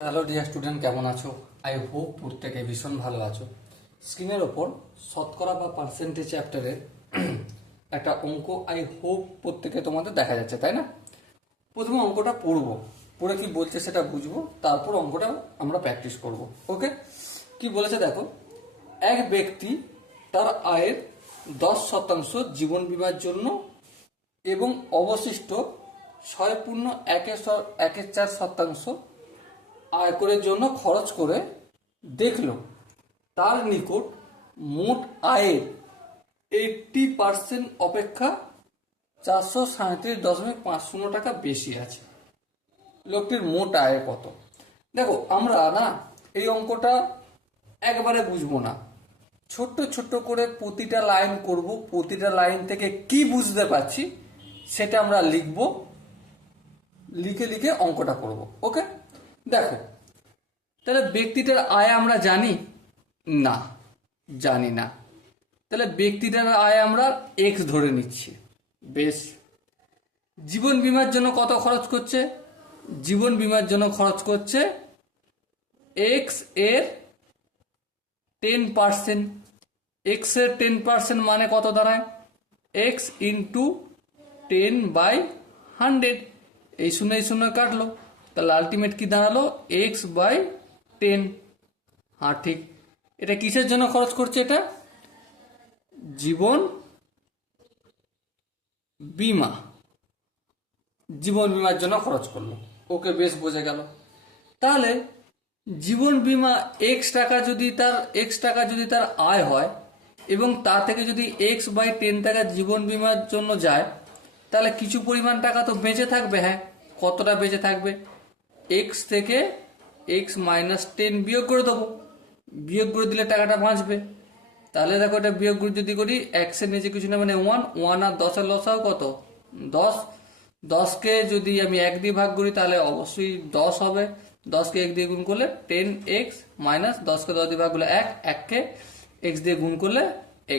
Hello dear student, কেমন আছো? I hope প্রত্যেকে ভীষণ ভালো আছো। স্ক্রিনের ওপর শতকরা বা পার্সেন্টেজ চ্যাপ্টারের একটা অঙ্ক আই হোপ প্রত্যেকে তোমাদের দেখা যাচ্ছে, তাই না? প্রথমে অঙ্কটা পড়বো, পড়ে কি বলছে সেটা বুঝবো, তারপর অঙ্কটা আমরা প্র্যাকটিস করব। ওকে, কি বলেছে দেখো। এক ব্যক্তি তার আয়ের 10% জীবন বীমার জন্য এবং অবশিষ্ট 6.14% আয়করের জন্য খরচ করে দেখল তার নিকট মোট আয়ের 80% অপেক্ষা 437.50 টাকা বেশি আছে। লোকটির মোট আয় কত? দেখো, আমরা না এই অঙ্কটা একবারে বুঝবো না, ছোট্ট ছোট্ট করে প্রতিটা লাইন করব, প্রতিটা লাইন থেকে কি বুঝতে পারছি সেটা আমরা লিখব, লিখে লিখে অঙ্কটা করব। ওকে, দেখো, তাহলে ব্যক্তিটার আয় আমরা জানি না, জানি না। তাহলে ব্যক্তিটার আয় আমরা এক্স ধরে নিচ্ছি। বেশ, জীবন বীমার জন্য কত খরচ করছে? জীবন বীমার জন্য খরচ করছে এক্স এর 10%। এক্স এর 10% মানে কত দাঁড়ায়? X into 10/100। এই শূন্য কাটলো, তাহলে আলটিমেট কি দাঁড়ালো? x/10। হ্যাঁ ঠিক। এটা কিসের জন্য খরচ করছে? এটা জীবন বীমা, জীবন বীমার জন্য খরচ করলো। ওকে, বেশ বোঝা গেল। তাহলে জীবন বীমা এক্স টাকা যদি তার আয় হয় এবং তা থেকে যদি x/10 টাকা জীবন বীমার জন্য যায়, তাহলে কিছু পরিমাণ টাকা তো বেঁচে থাকবে। হ্যাঁ, কতটা বেঁচে থাকবে? এক্স থেকে x-10 বিয়োগ করে দেবো, বিয়োগ করে দিলে টাকাটা বাঁচবে। তাহলে দেখো, এটা বিয়োগ যদি করি, এক্সের নিচে কিছু না মানে ওয়ান আর 10-এর লসাও কত? 10। 10কে যদি আমি 1 দিয়ে ভাগ করি তাহলে অবশ্যই 10 হবে। 10কে 1 দিয়ে গুণ করলে 10x মাইনাস 10কে 10 দিয়ে ভাগ করলে 1, 1কে x দিয়ে গুণ করলে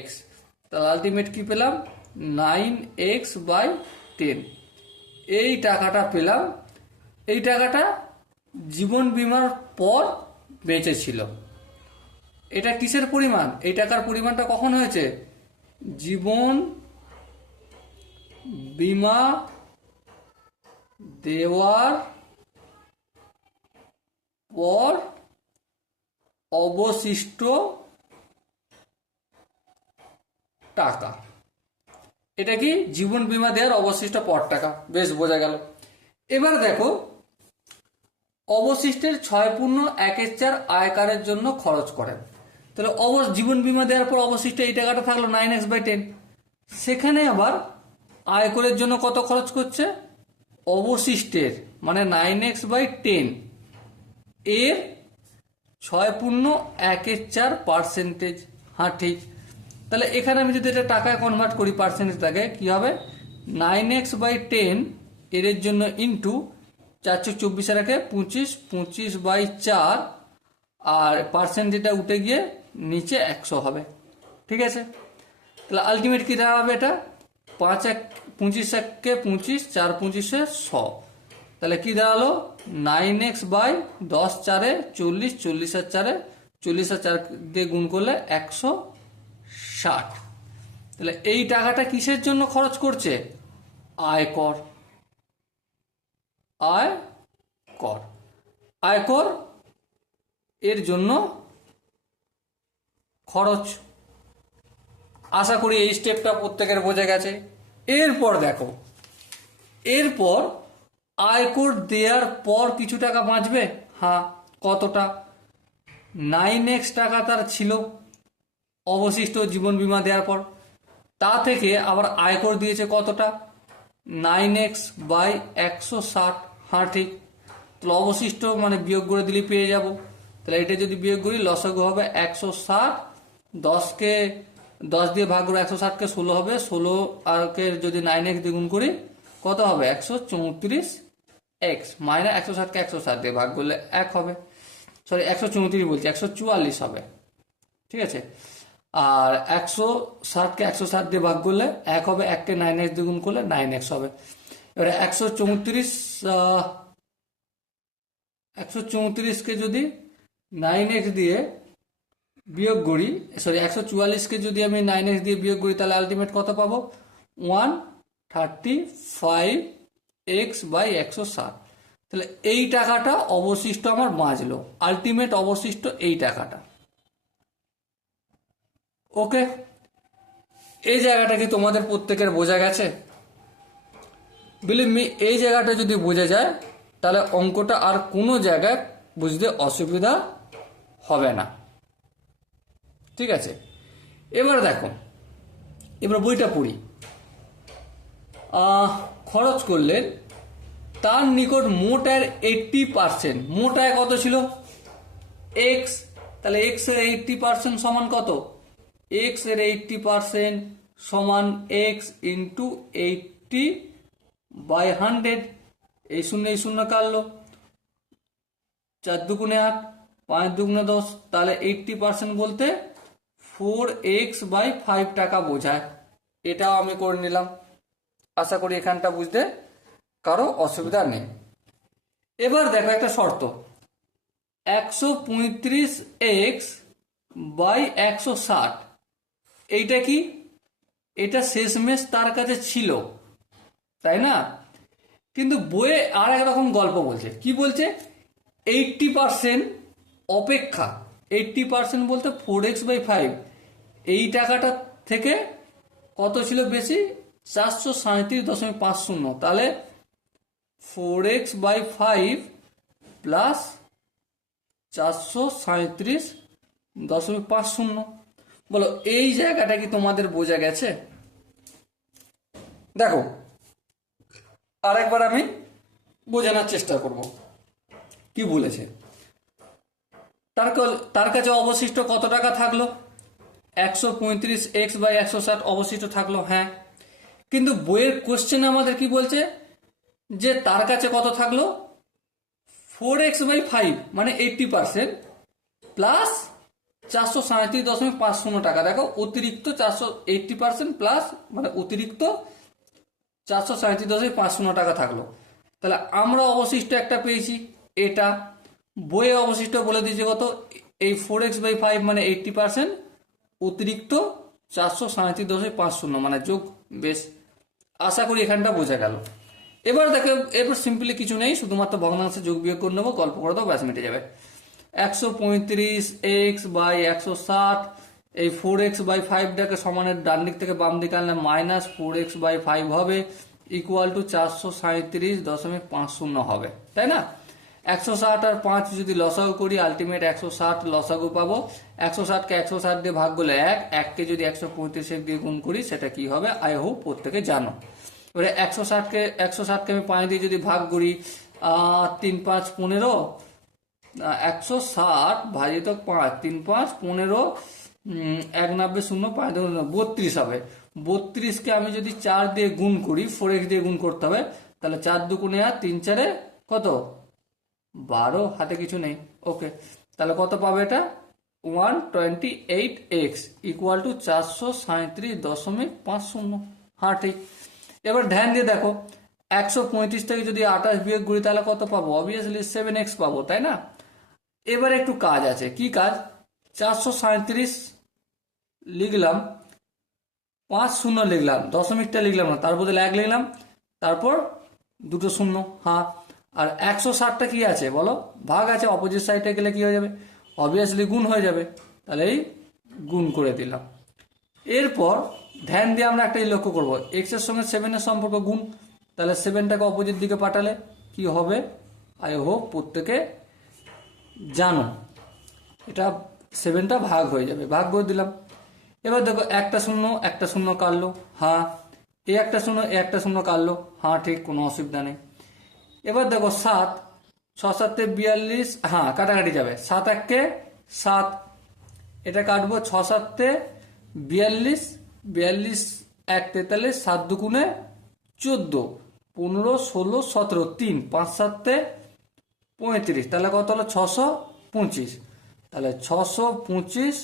x। তাহলে আলটিমেট কি পেলাম? 9x/10। এই টাকাটা পেলাম। এই টাকাটা জীবন বীমার পর বেঁচে ছিল। এটা কিসের পরিমাণ? এই টাকার পরিমাণটা কখন হয়েছে? জীবন বীমা দেওয়ার পর অবশিষ্ট টাকা। এটা কি? জীবন বীমা দেওয়ার অবশিষ্ট পর টাকা। বেশ বোঝা গেল। এবার দেখো, অবশিষ্টের 6.14 আয়কারের জন্য খরচ করেন। তাহলে জীবন বীমা দেওয়ার পর অবশিষ্ট এই টাকাটা থাকলো 9x/10। সেখানে আবার আয়করের জন্য কত খরচ করছে? অবশিষ্টের মানে 9x/10 এর 6.14%। হ্যাঁ ঠিক। তাহলে এখানে আমি যদি এটা টাকায় কনভার্ট করি, পার্সেন্টেজটাকে, কি হবে? 9x/10 এর জন্য ইন্টু 424 রাখে 25, 25/4, আর পার্সেন্টেজটা উঠে গিয়ে নিচে 100 হবে। ঠিক আছে, তাহলে আলটিমেট কি দাঁড়াবে? এটা 25 25, 4 25 100। তাহলে কি দাঁড়ালো? 9x/10 4-এ 40, 40 আর 4-এ 40 আর 4 দিয়ে গুণ করলে 160। তাহলে এই টাকাটা কিসের জন্য খরচ করছে? আয়কর। আয়কর, আয়কর এর জন্য খরচ। আশা করি এই স্টেপটা প্রত্যেকের বোঝা গেছে। এরপর দেখো, এরপর আয়কর দেওয়ার পর কিছু টাকা বাঁচবে। হ্যাঁ, কতটা? 9x টাকা তার ছিল অবশিষ্ট জীবন বীমা দেওয়ার পর, তা থেকে আবার আয়কর দিয়েছে কতটা? 9x/160। হ্যাঁ ঠিক। তাহলে অবশিষ্ট মানে বিয়োগ করে দিলে পেয়ে যাব। তাহলে এটা যদি বিয়োগ করি, লসাগু হবে 160। 10কে 10 দিয়ে ভাগ করে 160কে 16 হবে। 16 আর কে যদি 9x দিয়ে গুণ করি কত হবে? 134x মাইনাস 160কে 160 দিয়ে ভাগ করলে 1 হবে। সরি, 134 বলছি, 144 হবে। ঠিক আছে, আর 160কে 160 দিয়ে ভাগ করলে 1 হবে। 1কে 9x দিয়ে গুণ করলে 9x হবে। এবারে 134 134কে যদি 9x দিয়ে বিয়োগ করি, 144কে যদি আমি 9x দিয়ে বিয়োগ করি, তাহলে আলটিমেট কত পাবো? 135x/160। তাহলে এই টাকাটা অবশিষ্ট আমার বাঁচলো, আলটিমেট অবশিষ্ট এই টাকাটা। ওকে, এই জায়গাটা কি তোমাদের প্রত্যেকের বোঝা গেছে? বিলিভ মি, এই জায়গাটা যদি বোঝা যায় তাহলে অঙ্কটা আর কোনো জায়গায় বুঝতে অসুবিধা হবে না। ঠিক আছে, এবার দেখো, এবার বইটা পড়ি। খরচ করলেন তার নিকট মোট আয়ের 80%। মোট আয় কত ছিল? এক্স। তাহলে এক্স এর 80% সমান কত? এক্স এর 80% সমান এক্স ইন্টু 80/100। এই শূন্য কাটলো, 4 দুগুণে 8, 5 দুগুণে 10। তাহলে 80% বলতে 4x/5 টাকা বোঝায়। এটাও আমি করে নিলাম। আশা করি এখানটা বুঝতে কারো অসুবিধা নেই। এবার দেখো একটা শর্ত, 135x/160। এইটা কি? এটা শেষমেশ তার কাছে ছিল, তাই না? কিন্তু বইয়ে আর একরকম গল্প বলছে। কি বলছে? 80% অপেক্ষা, 80% বলতে 4x/5, এই টাকাটা থেকে কত ছিল বেশি? 437.50। তাহলে 4x/5 প্লাস 437.50। বলো, এই জায়গাটা কি তোমাদের বোঝা গেছে? দেখো, আরেকবার আমি বোঝানোর চেষ্টা করব কি বলেছে। তার কাছে অবশিষ্ট কত টাকা থাকলো? 135x/160 অবশিষ্ট থাকলো। হ্যাঁ, কিন্তু বইয়ের কোশ্চেন আমাদের কি বলছে? যে তার কাছে কত থাকলো? 4x/5 মানে 80% প্লাস 437.50 টাকা। দেখো, অতিরিক্ত 80% প্লাস মানে অতিরিক্ত 437.50 টাকা থাকলো। তাহলে আমরা অবশিষ্ট একটা পেয়েছি, এটা। বইয়ে অবশিষ্ট বলে দিয়েছে কত? এই 4x/5 মানে 80% অতিরিক্ত 437.50 মানে যোগ। বেশ, আশা করি এখানটা বোঝা গেল। এবার দেখো, এরপর সিম্পলি কিছু নেই, শুধুমাত্র ভগ্নাংশে যোগ বিয়োগ করে নেবো, গল্প করে দাও, ব্যাস মিটে যাবে। 135x/160, এই 4x/5টাকে সমানের ডান দিক থেকে বাম দিকে আনলে -4x/5 হবে, ইকুয়াল টু 437.50 হবে, তাই না? 160 আর 5 যদি লসাগু করি, আলটিমেট 160 লসাগু পাবো। 160কে 160 দিয়ে ভাগ করলে 1, 1কে যদি 135 দিয়ে গুণ করি সেটা কি হবে? আই হোপ প্রত্যেকে জানো। এবারে 160কে আমি 5 দিয়ে যদি ভাগ করি, 3 5 15, 160 ভাজিত 5, 3 5 15, 190 0 5 32 হবে। 32কে আমি যদি 4 দিয়ে গুণ করি, 4x দিয়ে গুণ করতে হবে, তাহলে 4 দুগুণে 8, 3 4 কত? 12, হাতে কিছু নেই। ওকে, তাহলে কত পাবে এটা? 128x equal to 437.50। হ্যাঁ, ঠিক। এবার ধ্যান দিয়ে দেখো, 135 থেকে যদি 28 বিয়োগ করি তাহলে কত পাবো? অবভিয়াসলি 7x পাবো, তাই না? এবার একটু কাজ আছে। কি কাজ? 437 লিখলাম, 5 শূন্য লিখলাম, দশমিকটা লিখলাম না, তার বদলে 1 লিখলাম, তারপর দুটো শূন্য। হ্যাঁ, আর 160টা কি আছে বলো? ভাগ আছে, অপোজিট সাইডে গেলে কি হয়ে যাবে? অবভিয়াসলি গুণ হয়ে যাবে। তাহলে এই গুণ করে দিলাম। এরপর ধ্যান দিয়ে আমরা একটা লক্ষ্য করবো, এক্স এর সঙ্গে 7-এর সম্পর্ক গুণ। তাহলে 7টাকে অপোজিট দিকে পাঠালে কি হবে? আই হোপ প্রত্যেকে জানো, এটা 7টা ভাগ হয়ে যাবে, ভাগ করে দিলাম। এবার দেখো, একটা শূন্য কাটলো। হ্যাঁ, একটা শূন্য কাটলো। হ্যাঁ, ঠিক, কোনো অসুবিধা নেই। এবার দেখো 7, 6 7 42, হ্যাঁ কাটাকাটি যাবে, 7 1 7, এটা কাটবো, 6 7 42, 42 1 43, 7 দুগুণে 14, 15 16 17, 3 5 7 35, তাহলে কত হলো? 625। তাহলে 625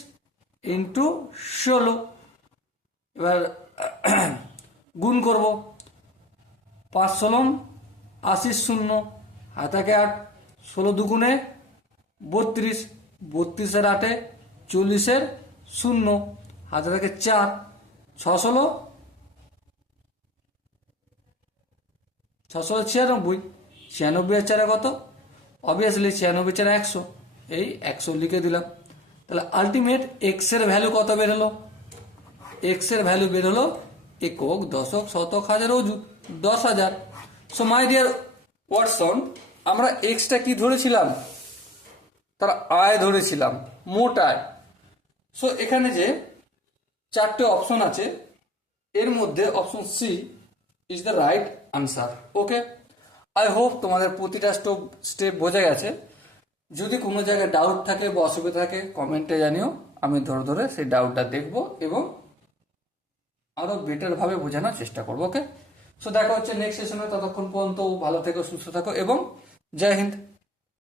ইন্টু 16। এবার গুণ করব, 5 16 80 শূন্য, হাতাকে 8, 16×2 = 32, 32 আর 8 40 শূন্য, হাতে থাকে 4, 6 96, 96 আর 4 কত? অবভিয়াসলি 96 4 100, এই 100 লিখে দিলাম। তাহলে আলটিমেট এক্স এর ভ্যালু কত বের হলো? এক্স এর ভ্যালু বের হলো একক, দশক, শতক, হাজার, অযুত 10,000। সো মাই ডিয়ার ওয়াটসন, আমরা এক্সটা কি ধরেছিলাম? তার আয় ধরেছিলাম, মোট আয়। সো এখানে যে 4টে অপশন আছে, এর মধ্যে option C is the right answer. Okay, I hope তোমাদের প্রতিটা স্টেপ বোঝা গেছে। যদি কোনো জায়গায় ডাউট থাকে বা অসুবিধা থাকে কমেন্টে জানিও, আমি ধরে ধরে সেই ডাউটটা দেখবো এবং আরো বেটার ভাবে বোঝানোর চেষ্টা করবো। ওকে, সো দেখা হচ্ছে নেক্সট সেশনে। ততক্ষণ পর্যন্ত ভালো থেকো, সুস্থ থাকো এবং জয় হিন্দ।